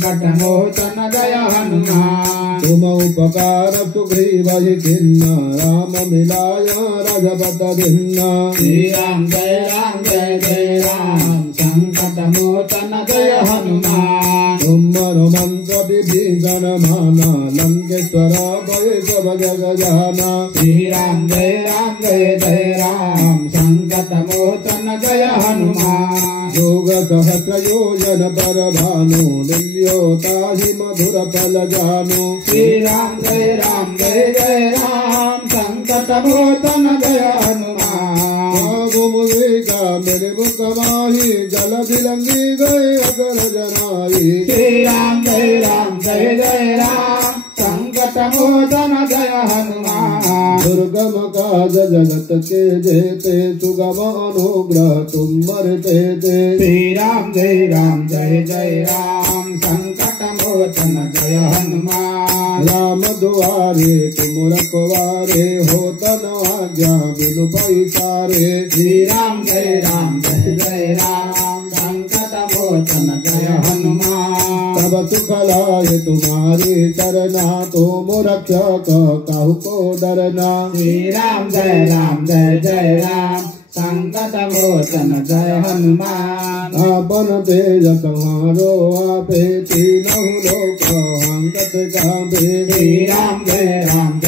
घटमोचन जय हनुमान। तुम उपकार सुग्रीव खिन्न राम मिलाया रजपत भिन्न। श्री राम जय राम संकट मोचन जय हनुमान। तुम मंत्र विभीषण माना लंकेश्वर भय सब जग जाना। श्री राम जय राम संकट मोचन जय हनुमान। योग सहस्र योजन पर भानु निल्योताहि मधुर फल जानु। श्री राम जय राम संकट मोचन जय हनुमान। का मेरे मुख माही जल दिलंगी गए अगर जनाई। श्री राम जय राम संकट मोचन जय हनुमान। दुर्गम काज जगत के जेते सुगम अनुग्रह तुम मरते थे। श्री राम जय राम संकट मोचन जय हनुमान। राम दुआरे तुम रखवारे हो तन आज्ञा बिनु पैसारे। श्री राम जय राम संकट मोचन जय हनुमान। तब सुख लाए तुम्हारी चरना तुम रक्षक कहु को डरना। श्री राम जय राम संकट मोचन जय हनुमान। आपन तेज संहारो आपे तीनों लोक अंगत कांपे। श्री राम जय राम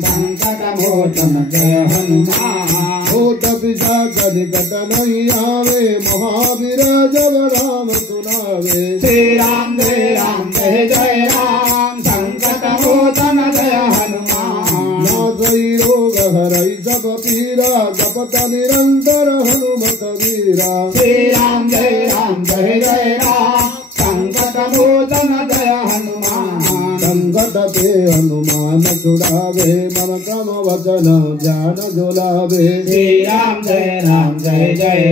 संकट मोचन जय हनुमान। भूत पिशाच निकट नहीं आवे महावीर जब राम सुनावे। श्री राम जय राम संकट मोचन जय हनुमान। नासई रोग हरई सब पीरा जपत निरंतर हनुमत वीरा। श्री राम जय राम संकट मोचन जय हनुमान। संकट ते हनुमान छुड़ावे मन क्रम वचन ज्ञान झुलावे। श्री राम जय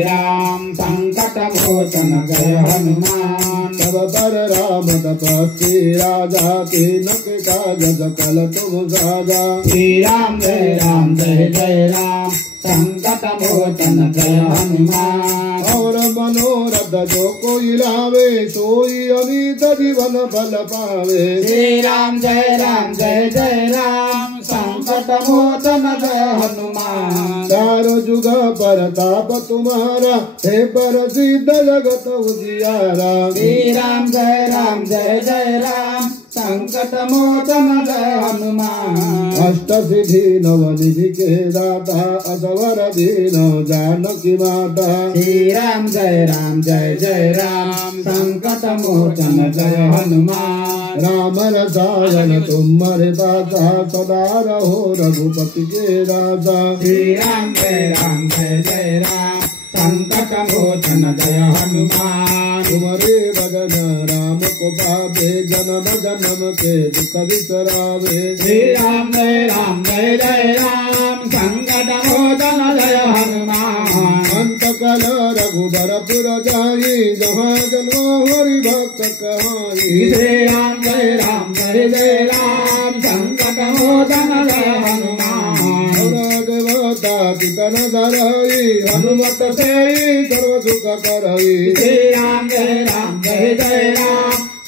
राम संकट मोचन जय हनुमान। तब पर राम तपस्वी राजा तीनक काज सकल तुम साजा। श्री राम जय राम संकट मोचन जय हनुमान। और मनोरथ जो कोई लावे सोई अमित जीवन फल पावे। श्री राम जय राम संकट मोचन जय हनुमान। चारों जुग परताप तुम्हारा हे पर सिद्ध जगत उजियारा। श्री राम जय राम संकट मोचन जय हनुमान। अष्ट सिद्धि नव निधि के दाता असवर दीन जानकी माता। श्री राम जय राम संकट मोचन जय हनुमान। राम रसायन तुम्हारे दाता सदा रहो रघुपति के राजा। श्री राम जय राम संकट मोचन जय हनुमान। तुम्हारे भजन राम को पावे जन्म जन्म के दुख बिसरावे। श्री राम जय राम संकट मोचन जय हनुमान। अंत कल रघुबरपुर जाई जहाँ जन्म हरि भक्त कहाई। श्री राम जय राम संकट मोचन जय हनुमान। देवता चितन धरई हनुमत से सर्व सुख करई। श्री राम जय राम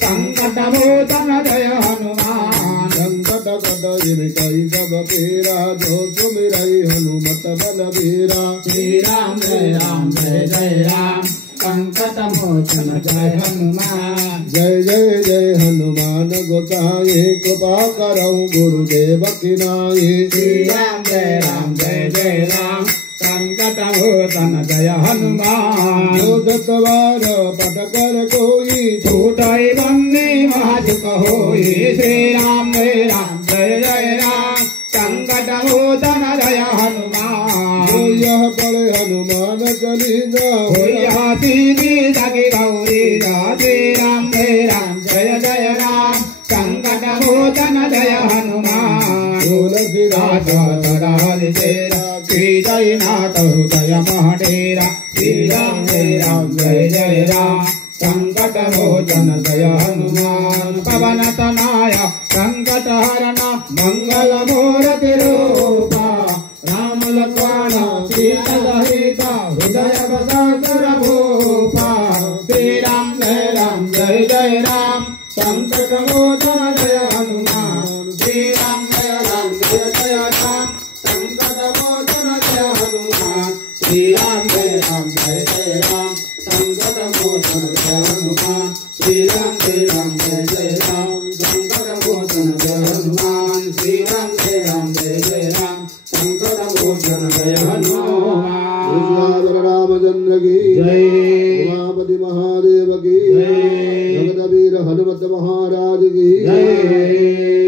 संकट मोचन जय हनुमान। संकट कटई कई सब पीरा जो सुमिरई हनुमत बलबीरा। श्री राम जय राम संकट मोचन जय हनुमान। जय जय जय हनुमान गोसाई कृपा करौ गुरुदेव की नाई। श्री राम जय राम संकट मोचन जय हनुमान। जो दतवार पट कर कोई छूटई बंदी महाजुक होई। श्री राम जय राम संकट मोचन जय हनुमान। जो यह पढ़े हनुमान चालीसा होया सीधी सखी गौरी जा। श्री राम जय राम संकट मोचन जय हनुमान। तुलसीदास तेरा श्री जय नाथ हृदय महाडेरा। श्री राम जय राम संकट मोचन जय हनुमान। पवन तनाया संकट हरण मंगल मूर्ति रूपा। राम लक्ष्मण सीता सहिता हृदय बसा सुर भूपा। श्री राम जय जय राम संकट मोचन जय हनुमान श्री राम जय जय राम संकट मोचन जय हनुमान श्री राम जय जय राम संकट मोचन जय हनुमान श्री राम जय जय राम संकट मोचन जय हनुमान श्री राम जय जय राम संकट मोचन जय हनुमान रामचंद्र की जय उमापति महादेव की जय जगत वीर हनुमत महाराज की जय।